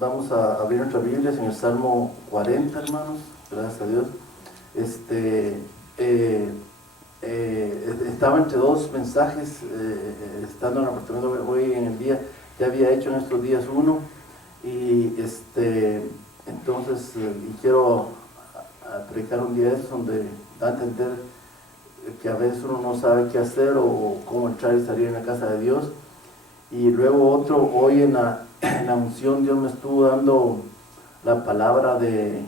Vamos a abrir nuestras Biblias en el Salmo 40, hermanos, gracias a Dios. Estaba entre dos mensajes, estando en el apartamento hoy en el día, ya había hecho en estos días uno, y entonces, y quiero predicar un día eso donde da a entender que a veces uno no sabe qué hacer o cómo entrar y salir en la casa de Dios. Y luego otro, hoy en la unción Dios me estuvo dando la palabra de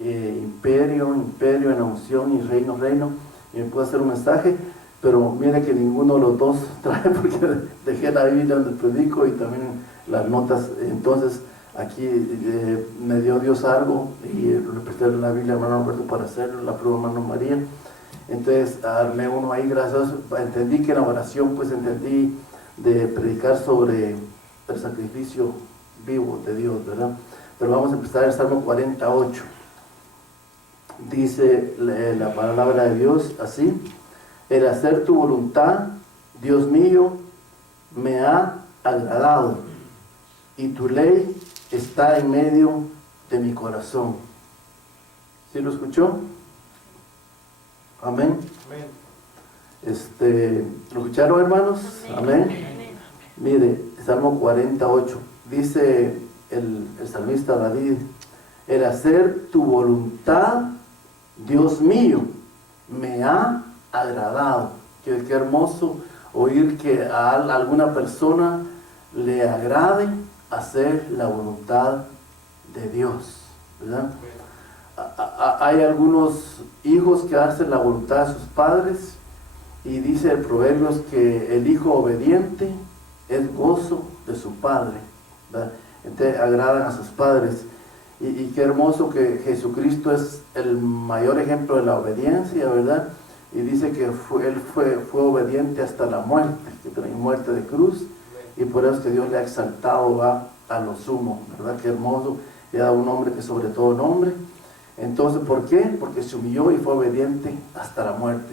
imperio en la unción y reino, y me pude hacer un mensaje, pero mire que ninguno de los dos trae, porque dejé la Biblia donde predico y también las notas. Entonces aquí me dio Dios algo y le presté la Biblia a hermano Alberto para hacerlo, la prueba hermano María. Entonces armé uno ahí, gracias. Entendí que en la oración pues entendí de predicar sobre el sacrificio vivo de Dios, ¿verdad? Pero vamos a empezar el Salmo 48. Dice la palabra de Dios así: el hacer tu voluntad, Dios mío, me ha agradado, y tu ley está en medio de mi corazón. ¿Sí lo escuchó? Amén. ¿Lo escucharon, hermanos? Amén. Mire, Salmo 48, dice el salmista David: el hacer tu voluntad, Dios mío, me ha agradado. Qué hermoso oír que a alguna persona le agrade hacer la voluntad de Dios, ¿verdad? Hay algunos hijos que hacen la voluntad de sus padres, y dice el Proverbios que el hijo obediente es gozo de su padre, ¿verdad? Entonces agradan a sus padres, y qué hermoso que Jesucristo es el mayor ejemplo de la obediencia, ¿verdad? Y dice que él fue obediente hasta la muerte, que también muerte de cruz, y por eso es que Dios le ha exaltado, va a lo sumo, ¿verdad? Qué hermoso, le ha dado un nombre que sobre todo nombre. Entonces, ¿por qué? Porque se humilló y fue obediente hasta la muerte.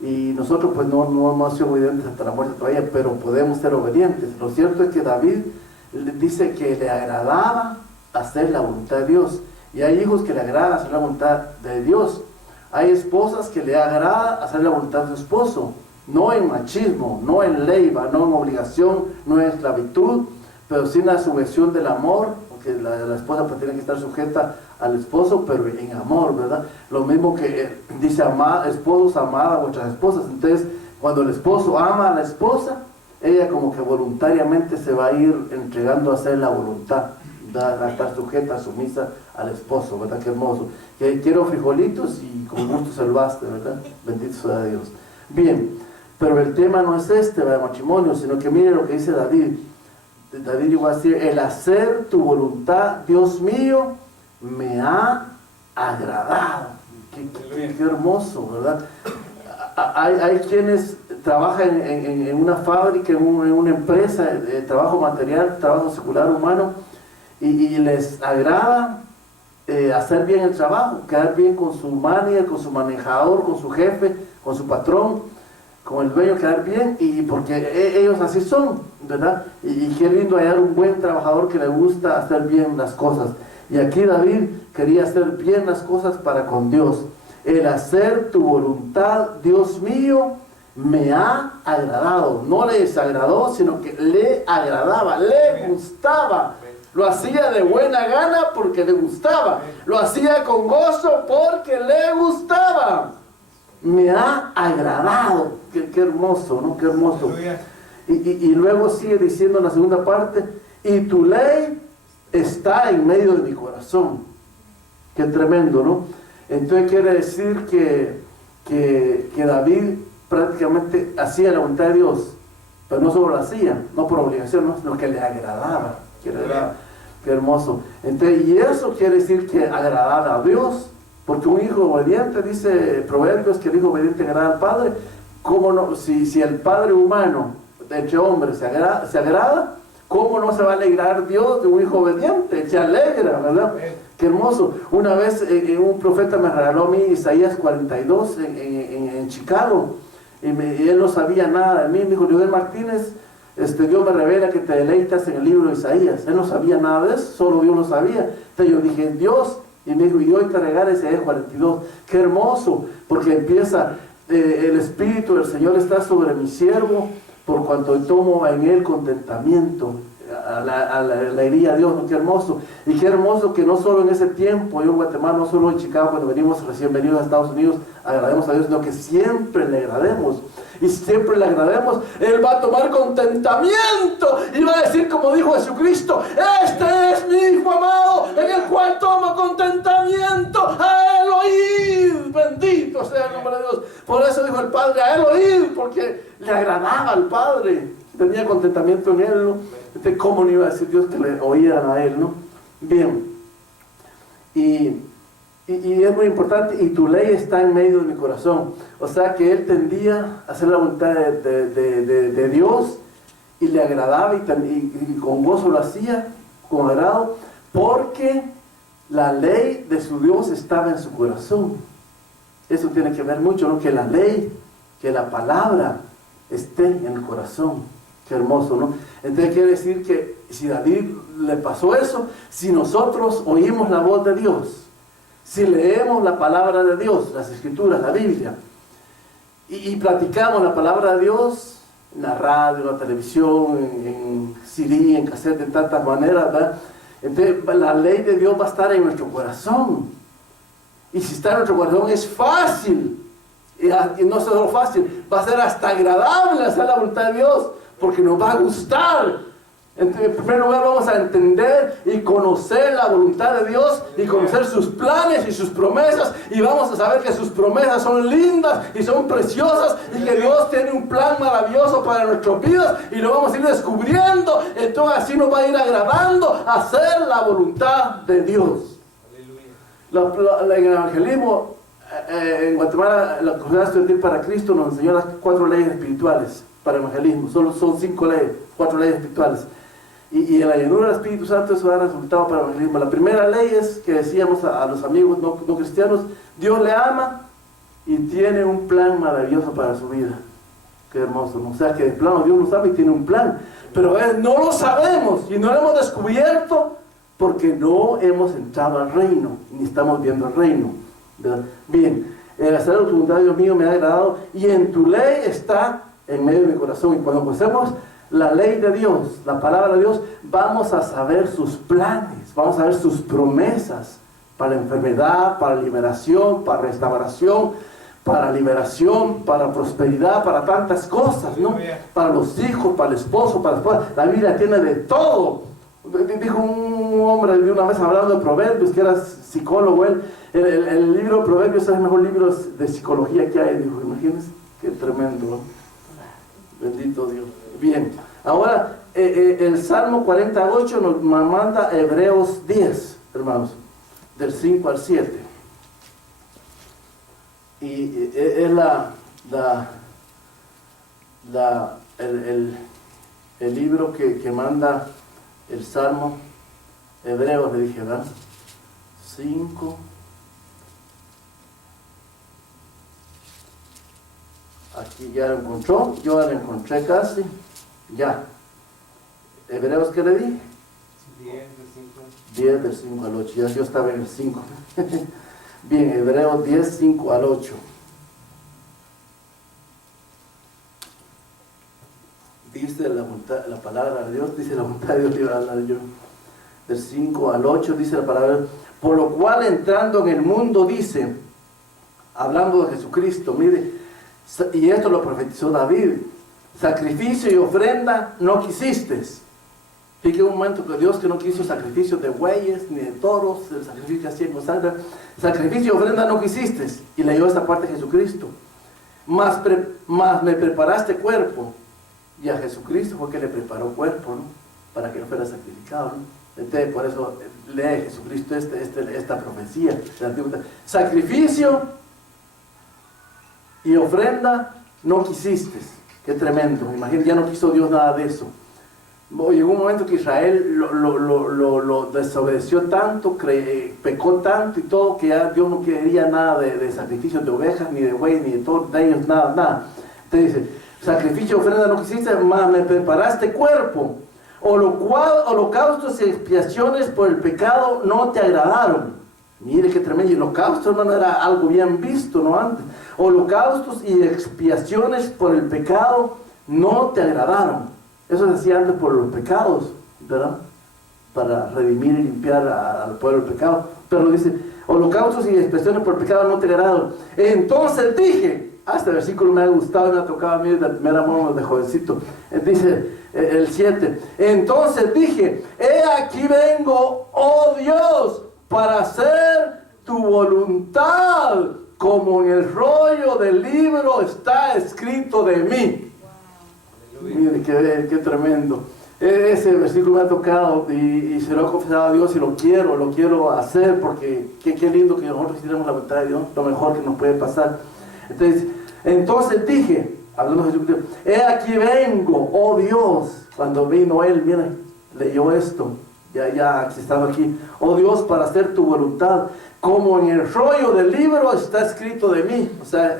Y nosotros pues no hemos sido obedientes hasta la muerte todavía, pero podemos ser obedientes. Lo cierto es que David dice que le agradaba hacer la voluntad de Dios, y hay hijos que le agrada hacer la voluntad de Dios. Hay esposas que le agrada hacer la voluntad de su esposo, no en machismo, no en leiva, no en obligación, no en esclavitud, pero sí en la sujeción del amor, porque la esposa pues tiene que estar sujeta al esposo, pero en amor, ¿verdad? Lo mismo que dice, esposos, amad a vuestras esposas. Entonces, cuando el esposo ama a la esposa, ella como que voluntariamente se va a ir entregando a hacer la voluntad, a estar sujeta, sumisa al esposo, ¿verdad? Qué hermoso. Que quiero frijolitos y con gusto se lo hace, ¿verdad? Bendito sea Dios. Bien, pero el tema no es ¿verdad? Matrimonio, sino que mire lo que dice David. David llegó a decir: el hacer tu voluntad, Dios mío, me ha agradado. Qué hermoso, ¿verdad? Hay quienes trabajan en una fábrica, en una empresa, trabajo material, trabajo secular humano, y les agrada hacer bien el trabajo, quedar bien con su manager, con su manejador, con su jefe, con su patrón, con el dueño, quedar bien, y porque ellos así son, ¿verdad? Y qué lindo hallar un buen trabajador que le gusta hacer bien las cosas. Y aquí David quería hacer bien las cosas para con Dios. El hacer tu voluntad, Dios mío, me ha agradado. No le desagradó, sino que le agradaba, le gustaba. Lo hacía de buena gana porque le gustaba. Lo hacía con gozo porque le gustaba. Me ha agradado. Qué hermoso, ¿no? Qué hermoso. Y luego sigue diciendo en la segunda parte: y tu ley está en medio de mi corazón. Qué tremendo, ¿no? Entonces quiere decir que David prácticamente hacía la voluntad de Dios, pero no solo lo hacía, no por obligación, ¿no? Sino que le agradaba. Qué hermoso. Entonces, y eso quiere decir que agradaba a Dios, porque un hijo obediente, dice Proverbios, que el hijo obediente agrada al padre. ¿Cómo no? Si el padre humano entre hombres se agrada, ¿cómo no se va a alegrar Dios de un hijo obediente? Se alegra, ¿verdad? Qué hermoso. Una vez un profeta me regaló a mí Isaías 42 en Chicago, y él no sabía nada de mí. Me dijo: Leonel Martínez, Dios me revela que te deleitas en el libro de Isaías. Él no sabía nada de eso, solo Dios lo sabía. Entonces yo dije, Dios, y me dijo, y hoy te regala Isaías 42. Qué hermoso, porque empieza, el Espíritu del Señor está sobre mi siervo, por cuanto tomo en él contentamiento. Alegría a Dios, ¿no? Qué hermoso. Y qué hermoso que no solo en ese tiempo, yo en Guatemala, no solo en Chicago, cuando venimos recién venidos a Estados Unidos, agradecemos a Dios, sino que siempre le agrademos. Y siempre le agrademos, Él va a tomar contentamiento y va a decir, como dijo Jesucristo, este es mi Hijo amado, en el cual tomo contentamiento. A Él oíd, bendito sea el nombre de Dios. Por eso dijo el Padre, a Él oíd, porque le agradaba al Padre, tenía contentamiento en Él, ¿no? Entonces, ¿cómo no iba a decir Dios que le oyeran a Él, no? Bien, y es muy importante, y tu ley está en medio de mi corazón. O sea que él tendía a hacer la voluntad de Dios, y le agradaba, y con gozo lo hacía, con agrado, porque la ley de su Dios estaba en su corazón. Eso tiene que ver mucho, ¿no? Que la ley, que la palabra esté en el corazón. Qué hermoso, ¿no? Entonces quiere decir que si a David le pasó eso, si nosotros oímos la voz de Dios, si leemos la palabra de Dios, las Escrituras, la Biblia, y platicamos la palabra de Dios en la radio, en la televisión, en CD, en cassette, de tantas maneras, ¿verdad? Entonces la ley de Dios va a estar en nuestro corazón. Y si está en nuestro corazón es fácil, y no solo fácil, va a ser hasta agradable hacer la voluntad de Dios, porque nos va a gustar. En primer lugar vamos a entender y conocer la voluntad de Dios y conocer sus planes y sus promesas, y vamos a saber que sus promesas son lindas y son preciosas y que Dios tiene un plan maravilloso para nuestras vidas, y lo vamos a ir descubriendo. Entonces así nos va a ir agradando hacer la voluntad de Dios. En el evangelismo en Guatemala, la Comunidad Estudiantil para Cristo nos enseñó las 4 leyes espirituales para el evangelismo. Solo son 5 leyes, 4 leyes espirituales. Y en la llenura del Espíritu Santo eso da resultado para el evangelismo. La primera ley es que decíamos a los amigos no cristianos: Dios le ama y tiene un plan maravilloso para su vida. Qué hermoso, ¿no? O sea que de plano Dios nos ama y tiene un plan, pero no lo sabemos y no lo hemos descubierto porque no hemos entrado al reino, ni estamos viendo el reino, ¿verdad? Bien, el hacer la voluntad de Dios mío me ha agradado, y en tu ley está en medio de mi corazón. Y cuando conocemos la ley de Dios, la palabra de Dios, vamos a saber sus planes, vamos a ver sus promesas para la enfermedad, para liberación, para restauración, para liberación, para prosperidad, para tantas cosas, ¿no? Para los hijos, para el esposo, para la esposa. La Biblia tiene de todo. Dijo un hombre de una vez hablando de Proverbios, que era psicólogo, el libro de Proverbios es el mejor libro de psicología que hay. Dijo, imagínense, qué tremendo, ¿no? Bendito Dios. Bien, ahora el Salmo 48 nos manda Hebreos 10, hermanos, del 5 al 7. Y es el libro que manda el Salmo. Hebreos, le dije, ¿verdad? 5. Aquí ya lo encontró, yo ya lo encontré casi. Ya. Hebreos, ¿qué le di? 10 del 5 al 8. Ya yo estaba en el 5. Bien, Hebreos 10, 5 al 8. Dice la palabra de Dios, dice la voluntad de Dios, iba a hablar yo. Del 5 al 8 dice la palabra: por lo cual entrando en el mundo, dice, hablando de Jesucristo, mire, y esto lo profetizó David: sacrificio y ofrenda no quisiste. Fíjate un momento que Dios, que no quiso sacrificios de bueyes ni de toros, el sacrificio que hacían con sangre, sacrificio y ofrenda no quisiste. Y leyó esta parte de Jesucristo: mas me preparaste cuerpo. Y a Jesucristo fue que le preparó cuerpo, ¿no? Para que no fuera sacrificado, ¿no? Entonces, por eso lee Jesucristo esta profecía de la Antigua. Sacrificio y ofrenda no quisiste. Qué tremendo. Imagínate, ya no quiso Dios nada de eso. Llegó un momento que Israel lo desobedeció tanto, pecó tanto y todo, que ya Dios no quería nada de sacrificios de ovejas, ni de bueyes, ni de toros, de ellos, nada. Entonces dice: sacrificio, ofrenda no quisiste, mas me preparaste cuerpo. Holocaustos y expiaciones por el pecado no te agradaron. Mire qué tremendo. Y holocausto, hermano, era algo bien visto, ¿no? Antes. Holocaustos y expiaciones por el pecado no te agradaron. Eso se hacía antes por los pecados, ¿verdad? Para redimir y limpiar al pueblo del pecado. Pero dice, holocaustos y expiaciones por el pecado no te agradaron. Entonces dije, este versículo me ha gustado y me ha tocado a mí de primer amor de jovencito. Dice el 7. Entonces dije, he aquí vengo, oh Dios, para hacer tu voluntad, como en el rollo del libro está escrito de mí. Wow. Mire, qué tremendo. Ese versículo me ha tocado y se lo he confesado a Dios y lo quiero hacer, porque qué lindo que nosotros hiciéramos la voluntad de Dios, lo mejor que nos puede pasar. Entonces dije, hablando de Jesucristo, he aquí vengo, oh Dios. Cuando vino él, mira, leyó esto, ya estaba aquí, oh Dios, para hacer tu voluntad, como en el rollo del libro está escrito de mí. O sea,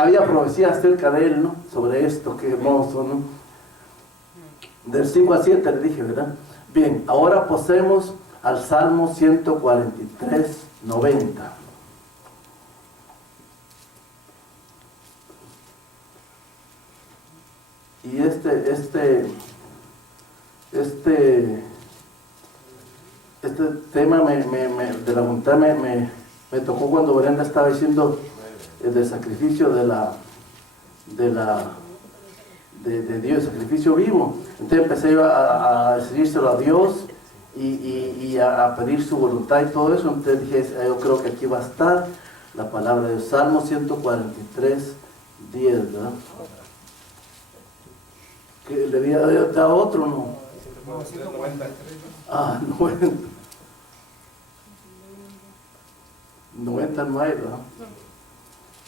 había profecía acerca de él, ¿no? Sobre esto, qué hermoso, ¿no? Del 5 al 7 le dije, ¿verdad? Bien, ahora pasemos al Salmo 143, 90. Y este tema de la voluntad me tocó cuando Brenda estaba diciendo del sacrificio de Dios, sacrificio vivo. Entonces empecé yo a decírselo a Dios y a pedir su voluntad y todo eso. Entonces dije, yo creo que aquí va a estar la palabra de Salmo 143, 10, ¿verdad? Que le había dado otro, ¿no? Ah, 90. 90 no hay, ¿verdad?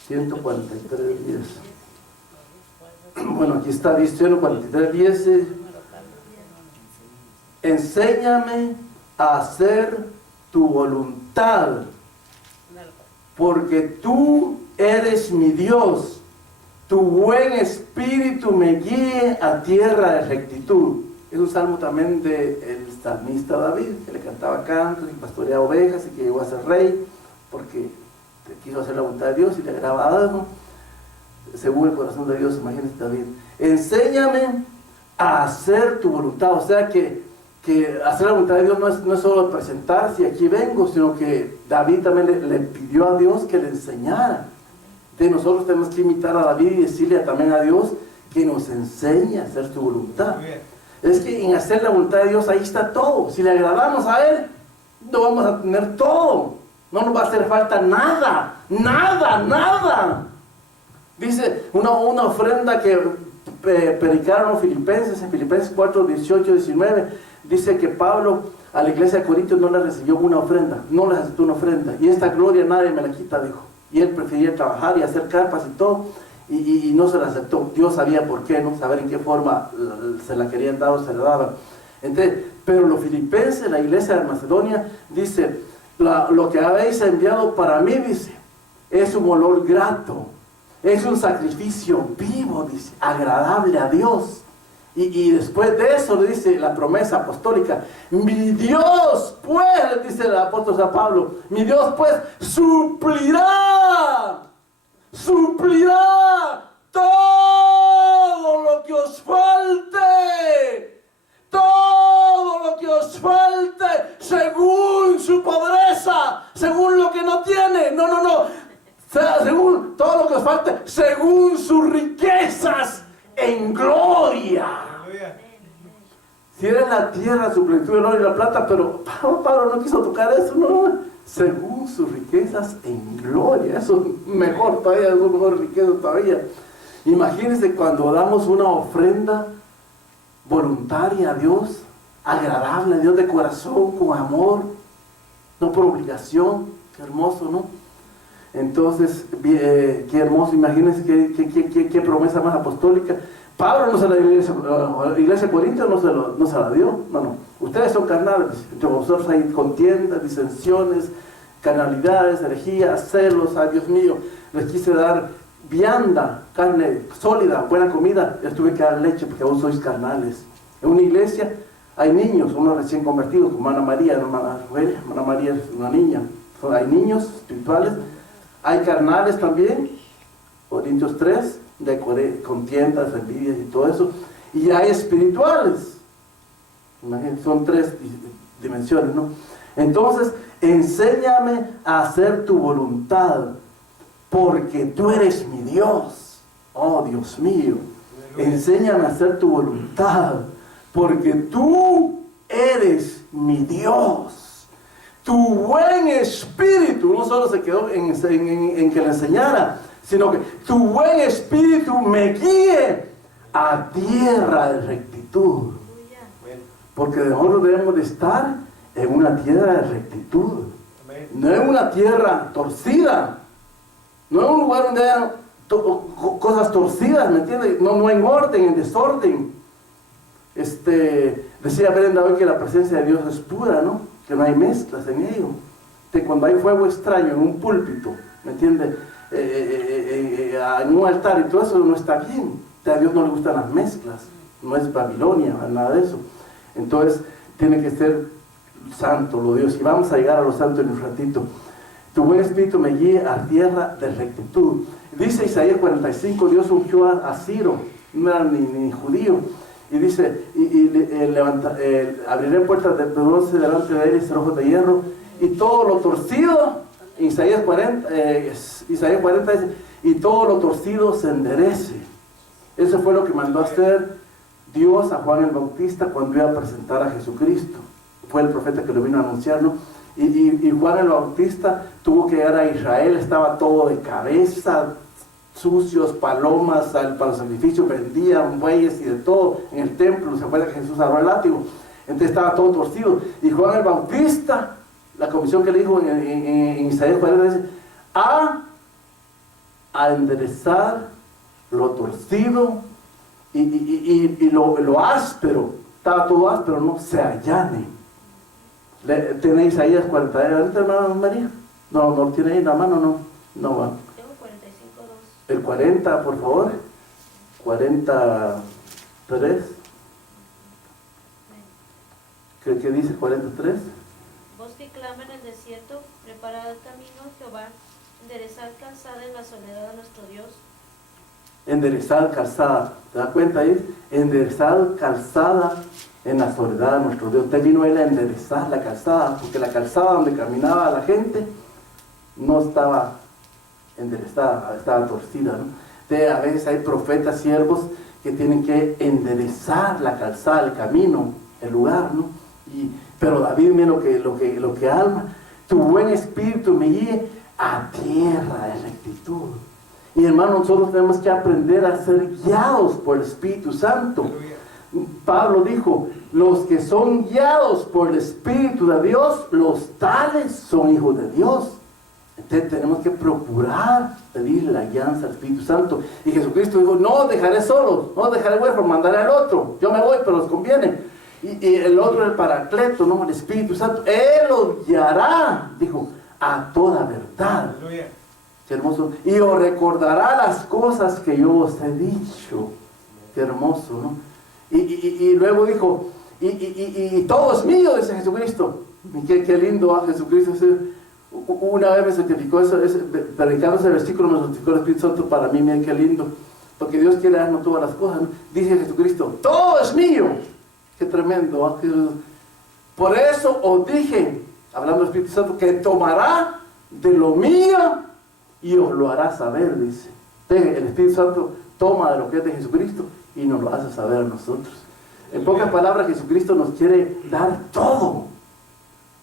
143, 10. Bueno, aquí está, dice 143, 10. Enséñame a hacer tu voluntad, porque tú eres mi Dios. Tu buen espíritu me guíe a tierra de rectitud. Es un salmo también del salmista David, que le cantaba cantos y pastoreaba ovejas y que llegó a ser rey, porque quiso hacer la voluntad de Dios y le agradaba algo, según el corazón de Dios. Imagínate David, enséñame a hacer tu voluntad. O sea que hacer la voluntad de Dios no es solo presentarse y aquí vengo, sino que David también le pidió a Dios que le enseñara. Entonces nosotros tenemos que imitar a David y decirle también a Dios que nos enseñe a hacer su voluntad. Es que en hacer la voluntad de Dios ahí está todo. Si le agradamos a Él, no vamos a tener todo. No nos va a hacer falta nada, nada. Dice una ofrenda que predicaron los filipenses en Filipenses 4, 18, 19. Dice que Pablo a la iglesia de Corintios no le recibió una ofrenda, no le aceptó una ofrenda. Y esta gloria nadie me la quita, dijo. Y él prefería trabajar y hacer carpas y todo, y no se la aceptó. Dios sabía por qué, ¿no? Saber en qué forma se la querían dar o se la daban. Entonces, pero los filipenses, la iglesia de Macedonia, dice, lo que habéis enviado para mí, dice, es un olor grato, es un sacrificio vivo, dice, agradable a Dios. Y después de eso le dice la promesa apostólica, mi Dios pues, dice el apóstol San Pablo, mi Dios pues suplirá todo lo que os falte, según su pobreza, según lo que no tiene, no, o sea, según todo lo que os falte, según sus riquezas en gloria. Si era la tierra, su plenitud, el oro y la plata, pero Pablo no quiso tocar eso, no. Según sus riquezas en gloria, eso es mejor todavía, eso es mejor riqueza todavía. Imagínense cuando damos una ofrenda voluntaria a Dios, agradable a Dios de corazón, con amor, no por obligación. Qué hermoso, ¿no? Entonces, qué hermoso, imagínense qué promesa más apostólica. Pablo no se la dio, la iglesia de Corintios no se la dio. No. Ustedes son carnales, entre vosotros hay contiendas, disensiones, carnalidades, herejías, celos. Ay, Dios mío, les quise dar vianda, carne sólida, buena comida, les tuve que dar leche porque aún sois carnales. En una iglesia hay niños, unos recién convertidos, como Ana María, Ana María es una niña. Hay niños espirituales, hay carnales también, Corintios 3, de contiendas, envidias y todo eso, y hay espirituales. Imagínense, son 3 dimensiones, ¿no? Entonces, enséñame a hacer tu voluntad, porque tú eres mi Dios. Oh, Dios mío, enséñame a hacer tu voluntad, porque tú eres mi Dios. Tu buen espíritu no solo se quedó en que le enseñara, sino que tu buen espíritu me guíe a tierra de rectitud. Porque nosotros debemos de estar en una tierra de rectitud. No en una tierra torcida. No en un lugar donde haya cosas torcidas, ¿me entiendes? No en orden, en desorden. Decía Brenda hoy que la presencia de Dios es pura, ¿no? Que no hay mezclas en ello. Que cuando hay fuego extraño en un púlpito, ¿me entiendes? En un altar y todo eso no está bien. A Dios no le gustan las mezclas. No es Babilonia, nada de eso. Entonces, tiene que ser santo lo Dios. Y vamos a llegar a lo santo en un ratito. Tu buen espíritu me guíe a tierra de rectitud. Dice Isaías 45, Dios ungió a Ciro, no era ni judío. Y dice, abriré puertas de bronce delante de él y cerrojos de hierro. Y todo lo torcido, Isaías 40 dice, y todo lo torcido se enderece. Eso fue lo que mandó a hacer Dios a Juan el Bautista cuando iba a presentar a Jesucristo. Fue el profeta que lo vino a anunciar, ¿no? Y Juan el Bautista tuvo que llegar a Israel, estaba todo de cabeza, sucios, palomas, para los sacrificios, vendían bueyes y de todo en el templo. Se acuerda que Jesús agarró el látigo, entonces estaba todo torcido. Y Juan el Bautista, la comisión que le dijo en Isaías 40, dice, a enderezar lo torcido y lo áspero, estaba todo áspero, no se allane. ¿Tenéis Isaías 40? ¿Ahorita, hermana María? No lo tiene ahí en la mano, no va. Tengo 45:2. El 40, por favor. 43. ¿Qué dice 43? Vos que clama en el desierto, preparad el camino a Jehová, enderezad calzada en la soledad de nuestro Dios. Enderezad calzada, ¿te das cuenta ahí? Enderezad calzada en la soledad de nuestro Dios. Usted vino él a enderezar la calzada, porque la calzada donde caminaba la gente no estaba enderezada, estaba torcida, ¿no? Entonces, a veces hay profetas, siervos que tienen que enderezar la calzada, el camino, el lugar, ¿no? Pero David, mira lo que alma, tu buen espíritu me guíe a tierra de rectitud. Y hermanos, nosotros tenemos que aprender a ser guiados por el Espíritu Santo. Pablo dijo, los que son guiados por el Espíritu de Dios, los tales son hijos de Dios. Entonces tenemos que procurar pedir la guianza al Espíritu Santo. Y Jesucristo dijo, no dejaré solos, no dejaré huérfano, mandaré al otro. Yo me voy, pero os conviene. Y el otro, el Paracleto, no, el Espíritu Santo, Él los guiará, dijo, a toda verdad. Qué hermoso. Y os recordará las cosas que yo os he dicho. Qué hermoso, ¿no? Y luego dijo, y todo es mío, dice Jesucristo. Y qué lindo a Jesucristo. Una vez me certificó eso, predicando ese versículo, me certificó el Espíritu Santo para mí. Miren qué lindo, porque Dios quiere darnos todas las cosas, ¿no? Dice Jesucristo, todo es mío. Qué tremendo, ¿eh? Por eso os dije, hablando del Espíritu Santo, que tomará de lo mío y os lo hará saber, dice. El Espíritu Santo toma de lo que es de Jesucristo y nos lo hace saber a nosotros. En pocas palabras, Jesucristo nos quiere dar todo,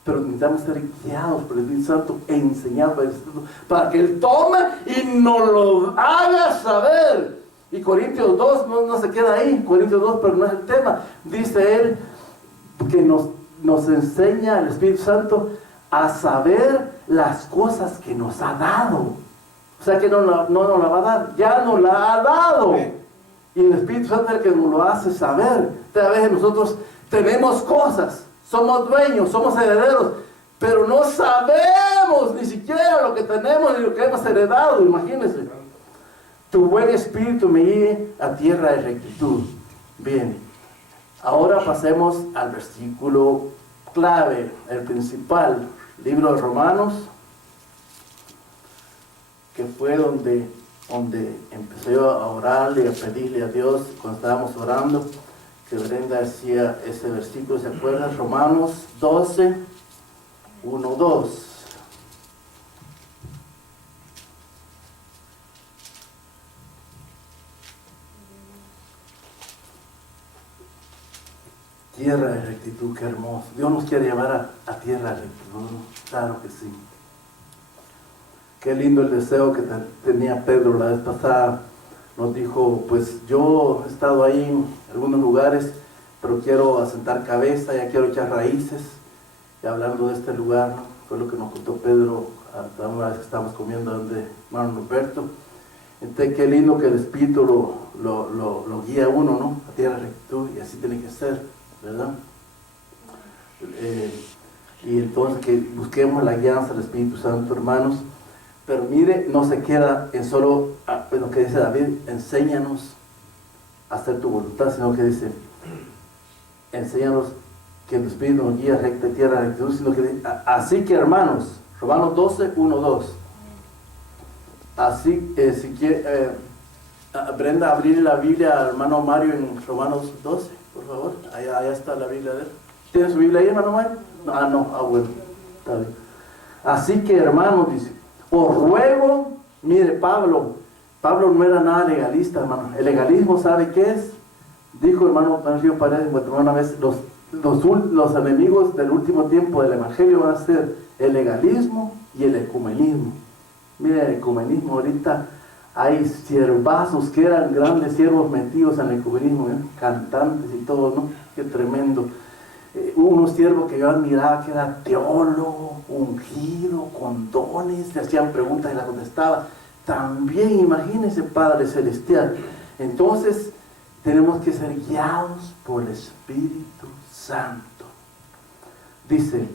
pero necesitamos ser guiados por el Espíritu Santo e enseñados por el Espíritu Santo para que Él tome y nos lo haga saber. Y Corintios 2 no se queda ahí, Corintios 2, pero no es el tema. Dice él que nos enseña el Espíritu Santo a saber las cosas que nos ha dado. O sea que no nos la va a dar, ya nos la ha dado. Y el Espíritu Santo es el que nos lo hace saber. A veces nosotros tenemos cosas, somos dueños, somos herederos, pero no sabemos ni siquiera lo que tenemos ni lo que hemos heredado, imagínense. tu buen espíritu me guíe a tierra de rectitud. Bien, ahora pasemos al versículo clave, el principal, libro de Romanos, que fue donde empecé a orarle, a pedirle a Dios cuando estábamos orando, que Brenda decía ese versículo, ¿se acuerdan? Romanos 12, 1, 2. Tierra de rectitud, qué hermoso. Dios nos quiere llevar a tierra de rectitud, ¿no? Claro que sí. Qué lindo el deseo que tenía Pedro la vez pasada. Nos dijo, pues yo he estado ahí en algunos lugares, pero quiero asentar cabeza, ya quiero echar raíces. Y hablando de este lugar, ¿no? Fue lo que nos contó Pedro una vez que estábamos comiendo donde hermano Roberto. Entonces, qué lindo que el Espíritu lo guía a uno, ¿no? A tierra de rectitud, y así tiene que ser, ¿verdad? Y entonces que busquemos la guianza del Espíritu Santo, hermanos. Pero mire, no se queda en solo lo que dice David, enséñanos a hacer tu voluntad, sino que dice, enséñanos que tu Espíritu nos guía recta tierra de rectitud, sino que dice, así que hermanos, Romanos 12, 1, 2. Así, si quiere, Brenda, abrir la Biblia al hermano Mario en Romanos 12, por favor. Allá está la Biblia de él. ¿Tiene su Biblia ahí, hermano Mario? No, bueno, está bien. Así que hermanos, dice, os ruego, mire, Pablo no era nada legalista, hermano. El legalismo, ¿sabe qué es? Dijo hermano Río Paredes una vez, los enemigos del último tiempo del evangelio van a ser el legalismo y el ecumenismo. Mire, el ecumenismo, ahorita hay siervazos que eran grandes siervos metidos en el ecumenismo, ¿eh? Cantantes y todo, ¿no? Qué tremendo. Hubo unos siervos que yo admiraba que era teólogo, ungido, con dones, le hacían preguntas y las contestaba. También imagínense, Padre Celestial. Entonces tenemos que ser guiados por el Espíritu Santo. Dice,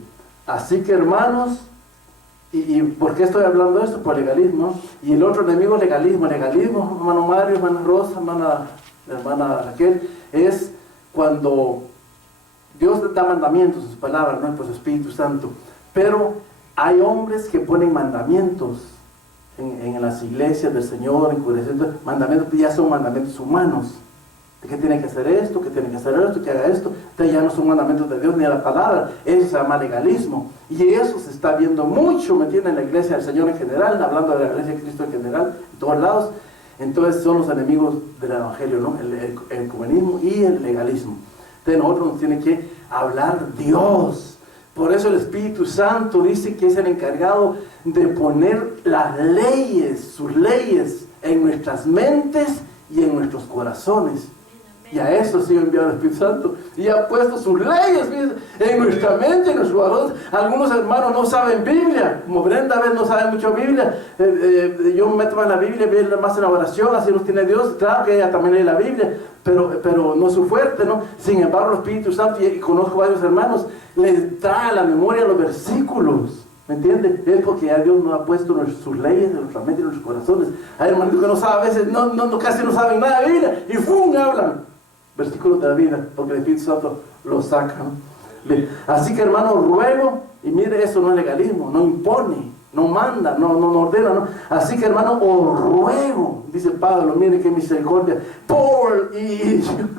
así que hermanos, ¿y por qué estoy hablando de esto? Por legalismo. Y el otro enemigo es legalismo, hermano Mario, hermana Rosa, hermana Raquel, es cuando Dios da mandamientos, sus palabras, ¿no? Por su Espíritu Santo. Pero hay hombres que ponen mandamientos en las iglesias del Señor, mandamientos que ya son mandamientos humanos. Que tiene que hacer esto, que tiene que hacer esto, que haga esto. Entonces ya no son mandamientos de Dios ni de la palabra. Eso se llama legalismo. Y eso se está viendo mucho, ¿me entienden? En la iglesia del Señor en general, hablando de la iglesia de Cristo en general, en todos lados. Entonces son los enemigos del evangelio, ¿no? El ecumenismo y el legalismo. Entonces nosotros nos tiene que hablar Dios. Por eso el Espíritu Santo dice que es el encargado de poner las leyes, sus leyes, en nuestras mentes y en nuestros corazones. Y a eso ha sido enviado el Espíritu Santo. Y ha puesto sus leyes en nuestra mente, en nuestros corazones. Algunos hermanos no saben Biblia, como Brenda a veces no sabe mucho Biblia. Yo me meto en la Biblia, veo más en la oración, así nos tiene Dios. Claro que ella también lee la Biblia, pero no es su fuerte, ¿no? Sin embargo, el Espíritu Santo, y conozco varios hermanos, les trae a la memoria los versículos. ¿Me entiende? Es porque ya Dios nos ha puesto sus leyes en nuestra mente y en nuestros corazones. Hay hermanos que no saben, a veces casi no saben nada de Biblia, y ¡fum! Hablan versículos de la vida, porque el Espíritu Santo los saca, ¿no? Bien. Así que hermano, ruego, y mire, eso no es legalismo, no impone, no manda, no ordena, ¿no? Así que hermano, os ruego, dice Pablo, mire qué misericordia,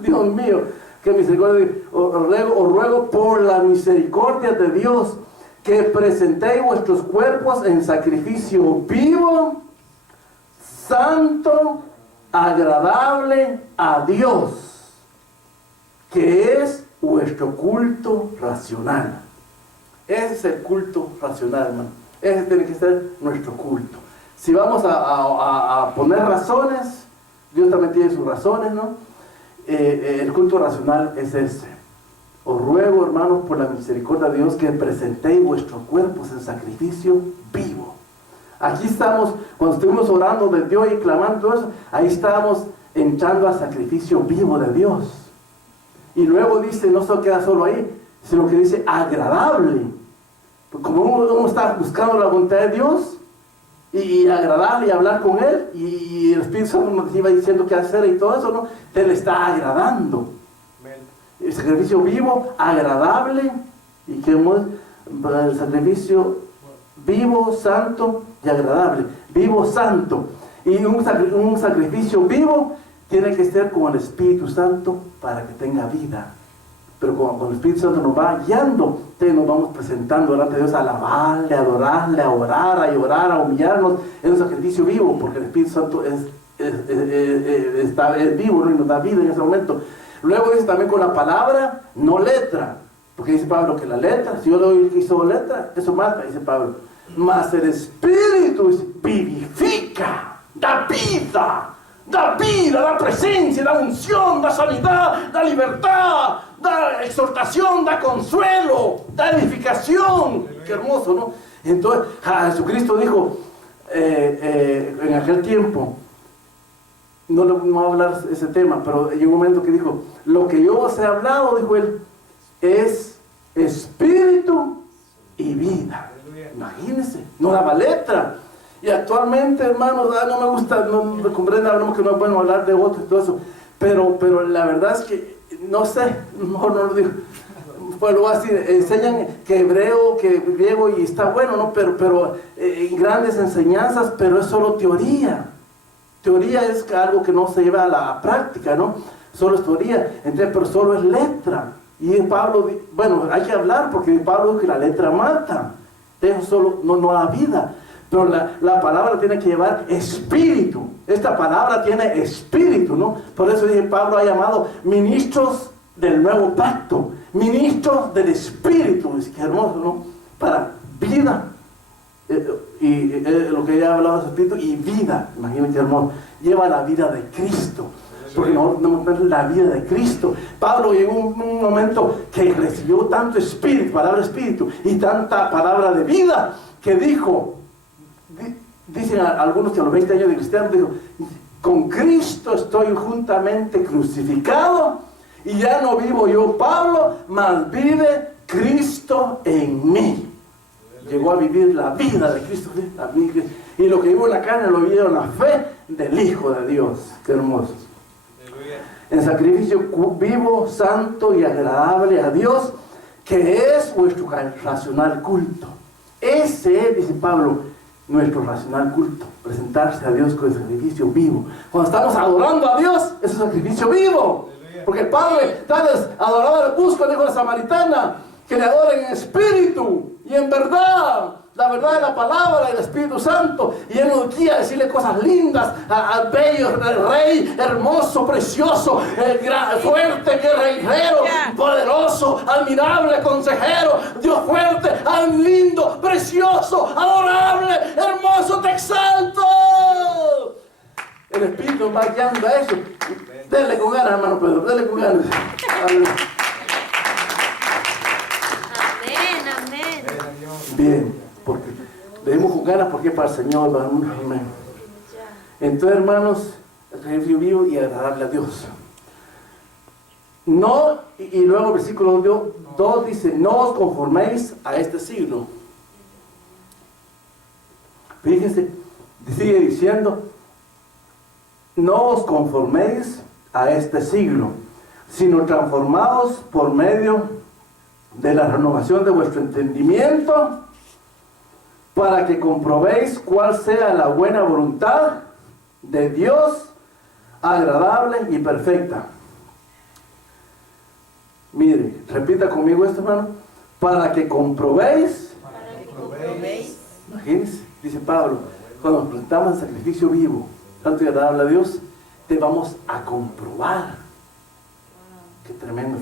Dios mío, qué misericordia, os ruego por la misericordia de Dios, que presentéis vuestros cuerpos en sacrificio vivo, santo, agradable a Dios, que es vuestro culto racional. Ese es el culto racional, hermano. Ese tiene que ser nuestro culto. Si vamos a poner razones, Dios también tiene sus razones, ¿no? El culto racional es ese. Os ruego, hermanos, por la misericordia de Dios, que presentéis vuestros cuerpos en sacrificio vivo. Aquí estamos, cuando estuvimos orando de Dios y clamando todo eso, ahí estábamos entrando al sacrificio vivo de Dios. Y luego dice, no se queda solo ahí, sino que dice agradable. Porque como uno está buscando la voluntad de Dios, y agradable y hablar con Él, y el Espíritu Santo nos iba diciendo qué hacer y todo eso, ¿no? Él le está agradando. El sacrificio vivo, agradable, y que el sacrificio vivo, santo y agradable. Vivo, santo. Y un sacrificio vivo tiene que ser con el Espíritu Santo para que tenga vida. Pero cuando el Espíritu Santo nos va guiando, entonces nos vamos presentando delante de Dios a alabarle, a adorarle, a orar, a llorar, a humillarnos. Es un sacrificio vivo, porque el Espíritu Santo es vivo, ¿no? Y nos da vida en ese momento. Luego dice también con la palabra, no letra. Porque dice Pablo que la letra, si yo le doy que hizo letra, eso mata, dice Pablo. Mas el Espíritu vivifica, da vida, da presencia, da unción, da sanidad, da libertad, da exhortación, da consuelo, da edificación. Qué hermoso, ¿no? Entonces Jesucristo dijo en aquel tiempo, no voy a hablar ese tema, pero llegó un momento que dijo, lo que yo os he hablado, dijo él, es espíritu y vida. Imagínense, no daba letra. Y actualmente, hermanos, no me gusta, no me comprende, hablamos que no es bueno hablar de otros y todo eso, pero la verdad es que, no sé, mejor no lo digo, pues luego así, enseñan que hebreo, que griego, y está bueno, ¿no? Pero grandes enseñanzas, pero es solo teoría. Teoría es algo que no se lleva a la práctica, ¿no? Solo es teoría, entonces, pero solo es letra. Y Pablo, bueno, hay que hablar porque Pablo dijo que la letra mata. Eso solo no da vida. Pero la palabra tiene que llevar espíritu. Esta palabra tiene espíritu, ¿no? Por eso dice Pablo ha llamado ministros del nuevo pacto, ministros del espíritu. Es que hermoso, ¿no? Para vida. Lo que ya ha hablado de espíritu y vida. Imagínate, hermoso. Lleva la vida de Cristo. Porque no la vida de Cristo. Pablo llegó un momento que recibió tanto espíritu, palabra espíritu, y tanta palabra de vida, que dijo, dicen algunos que a los 20 años de cristiano, dijo, con Cristo estoy juntamente crucificado, y ya no vivo yo, Pablo, mas vive Cristo en mí. Llegó a vivir la vida de Cristo, y lo que vivo en la carne lo vivo en la fe del Hijo de Dios. Qué hermoso. En sacrificio vivo, santo y agradable a Dios, que es vuestro racional culto. Ese es, dice Pablo, nuestro racional culto, presentarse a Dios con el sacrificio vivo. Cuando estamos adorando a Dios, es un sacrificio vivo, porque el Padre tales adoradores buscan, dijo la samaritana, que le adoren en espíritu y en verdad. La verdad es la palabra del Espíritu Santo, y Él nos guía a decirle cosas lindas al bello rey, hermoso, precioso, fuerte, guerrero, poderoso, admirable, consejero, Dios fuerte, lindo, precioso, adorable, hermoso, te exalto. El Espíritu nos va guiando a eso. Denle con ganas, hermano Pedro, denle con ganas. Amén. Bien. Porque debemos con ganas porque es para el Señor. Amén. Entonces, hermanos, el sacrificio vivo y agradable a Dios. No, y luego el versículo 2 dice, no os conforméis a este siglo. Fíjense, sigue diciendo, no os conforméis a este siglo, sino transformados por medio de la renovación de vuestro entendimiento, para que comprobéis cuál sea la buena voluntad de Dios, agradable y perfecta. Mire, repita conmigo esto, hermano. Para que comprobéis. Imagínense, dice Pablo, cuando nos presentamos el sacrificio vivo, tanto y agradable a Dios, te vamos a comprobar. Qué tremendo.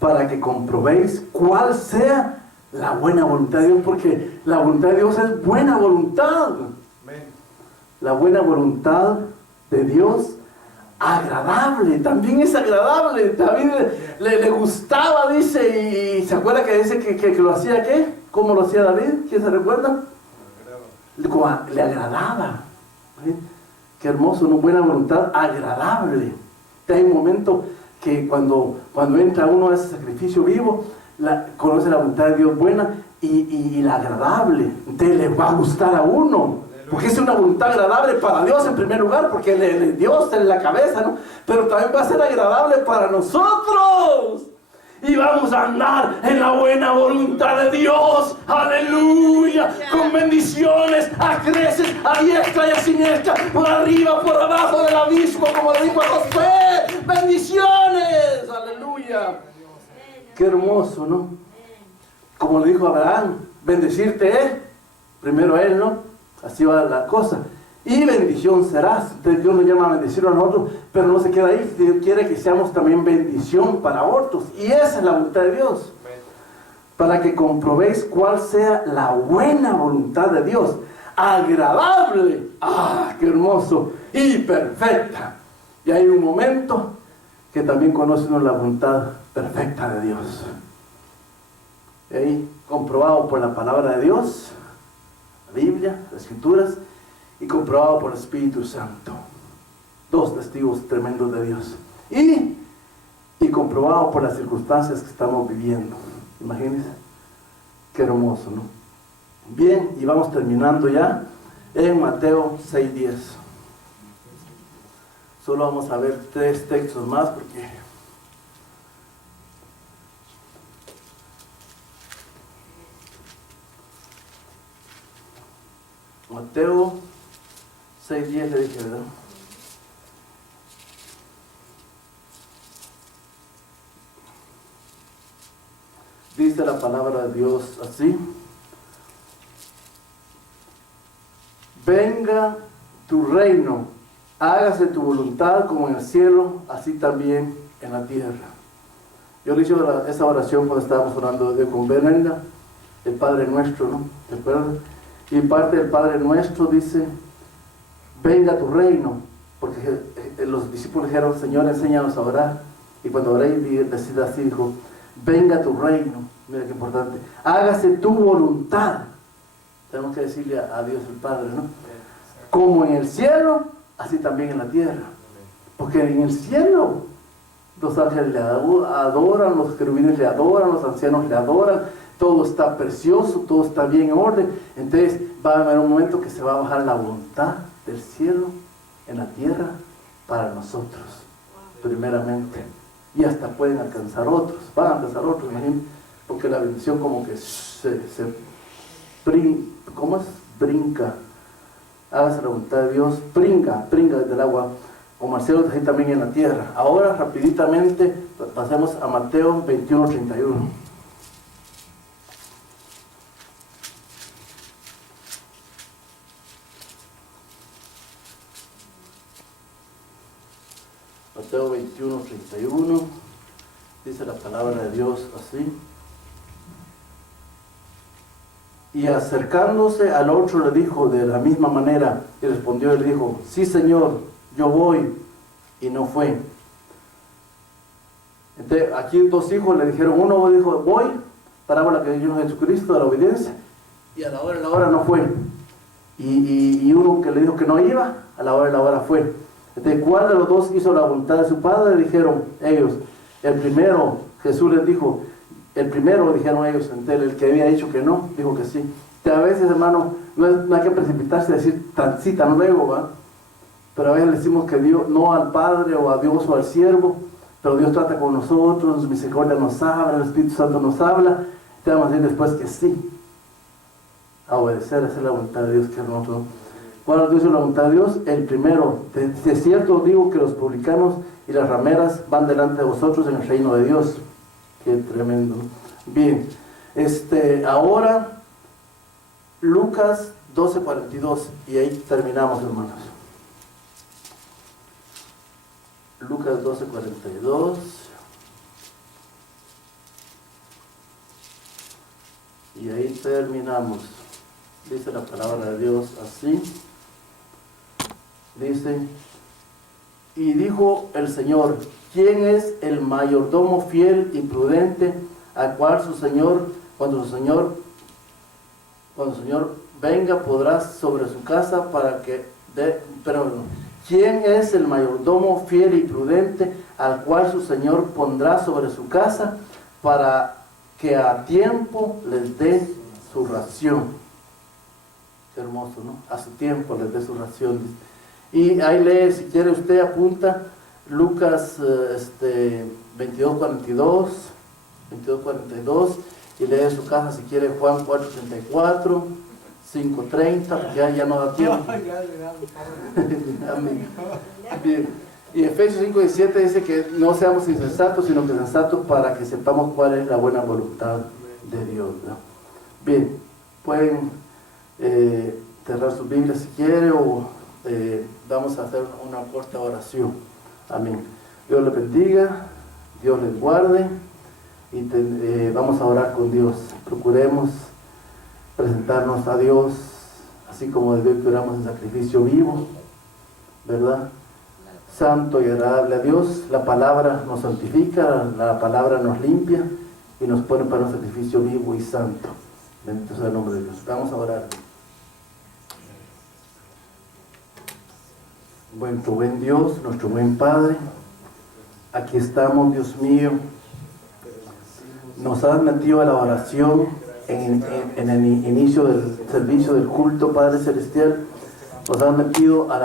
Para que comprobéis cuál sea la buena voluntad de Dios, porque la voluntad de Dios es buena voluntad. La buena voluntad de Dios, agradable, también es agradable. David le gustaba, dice, y se acuerda que dice que lo hacía, ¿qué? ¿Cómo lo hacía David? ¿Quién se recuerda? Le agradaba. Qué hermoso, una buena voluntad agradable. Hay un momento que cuando entra uno a ese sacrificio vivo, conoce la voluntad de Dios buena y la agradable. Entonces le va a gustar a uno. Porque es una voluntad agradable para Dios en primer lugar, porque Dios es la cabeza, ¿no? Pero también va a ser agradable para nosotros. Y vamos a andar en la buena voluntad de Dios. Aleluya. Con bendiciones a creces, a diestra y a siniestra, por arriba, por abajo del abismo, como le dijo a Josué. Bendiciones. Aleluya. Qué hermoso, ¿no? Como le dijo a Abraham, bendecirte primero a él, ¿no? Así va la cosa. Y bendición serás. Entonces Dios nos llama a bendecir a nosotros, pero no se queda ahí. Dios quiere que seamos también bendición para otros. Y esa es la voluntad de Dios. Para que comprobéis cuál sea la buena voluntad de Dios. Agradable. ¡Ah, qué hermoso! Y perfecta. Y hay un momento que también conocen la voluntad perfecta de Dios. Y ahí, comprobado por la palabra de Dios, la Biblia, las Escrituras, y comprobado por el Espíritu Santo. Dos testigos tremendos de Dios. Y comprobado por las circunstancias que estamos viviendo. Imagínense, qué hermoso, ¿no? Bien, y vamos terminando ya en Mateo 6:10. Solo vamos a ver 3 textos más porque Mateo 6:10 le dije, ¿verdad? Dice la palabra de Dios así: venga tu reino, hágase tu voluntad como en el cielo, así también en la tierra. Yo le hice esa oración cuando estábamos orando con Brenda, el Padre Nuestro, ¿no? ¿Te acuerdas? Y parte del Padre Nuestro dice: venga tu reino, porque los discípulos dijeron: Señor, enséñanos a orar. Y cuando oré, decía así, dijo: venga tu reino. Mira qué importante. Hágase tu voluntad. Tenemos que decirle a Dios el Padre, ¿no? Como en el cielo, así también en la tierra. Porque en el cielo los ángeles le adoran, los querubines le adoran, los ancianos le adoran. Todo está precioso, todo está bien en orden. Entonces va a haber un momento que se va a bajar la voluntad del cielo en la tierra para nosotros, primeramente. Y hasta pueden alcanzar otros, van a alcanzar otros, imagínense, porque la bendición como que brinca. Hágase la voluntad de Dios, brinca desde el agua, como al cielo, así también en la tierra. Ahora, rapiditamente, pasemos a Mateo 21:31. Mateo 21:31, dice la palabra de Dios así: y acercándose al otro le dijo de la misma manera, y respondió y le dijo: sí, Señor, yo voy, y no fue. Entonces, aquí 2 hijos le dijeron: uno dijo voy, parábola que dio Jesucristo de la obediencia, y a la hora no fue. Y uno que le dijo que no iba, a la hora fue. Entonces, ¿cuál de los 2 hizo la voluntad de su padre? Dijeron ellos. El primero, Jesús les dijo, el primero, dijeron ellos. Entonces, el que había dicho que no, dijo que sí. Entonces, a veces, hermano, no hay que precipitarse y decir tan luego, ¿va? Pero a veces le decimos que Dios, no al Padre o a Dios o al siervo, pero Dios trata con nosotros, su misericordia nos habla, el Espíritu Santo nos habla. Te vamos a decir después que sí. A obedecer, hacer la voluntad de Dios, que hermoso, ¿no? ¿Cuál es la voluntad de Dios? El primero. De cierto os digo que los publicanos y las rameras van delante de vosotros en el reino de Dios. Qué tremendo. Bien, ahora Lucas 12:42, y ahí terminamos, hermanos. Lucas 12:42. Y ahí terminamos. Dice la palabra de Dios así. Dice: y dijo el Señor: ¿quién es el mayordomo fiel y prudente al cual su Señor, cuando su Señor venga, podrá sobre su casa para que ¿quién es el mayordomo fiel y prudente al cual su Señor pondrá sobre su casa para que a tiempo les dé su ración? hermoso, ¿no? A su tiempo les dé su ración. Y ahí lee, si quiere usted apunta, Lucas 22:42, y lee en su casa si quiere Juan 4:34, 5:30, porque ya no da tiempo. Amén. Bien. Y Efesios 5:17 dice que no seamos insensatos, sino que sensatos para que sepamos cuál es la buena voluntad de Dios, ¿no? Bien, pueden cerrar sus Biblias si quiere o vamos a hacer una corta oración. Amén. Dios les bendiga, Dios les guarde y vamos a orar con Dios. Procuremos presentarnos a Dios, así como desde hoy que oramos en sacrificio vivo, ¿verdad? Santo y agradable a Dios. La palabra nos santifica, la palabra nos limpia y nos pone para un sacrificio vivo y santo. Bendito sea el nombre de Dios. Vamos a orar. Nuestro buen Dios, nuestro buen Padre, aquí estamos, Dios mío. Nos has metido a la oración en el inicio del servicio del culto, Padre Celestial. Nos has metido a la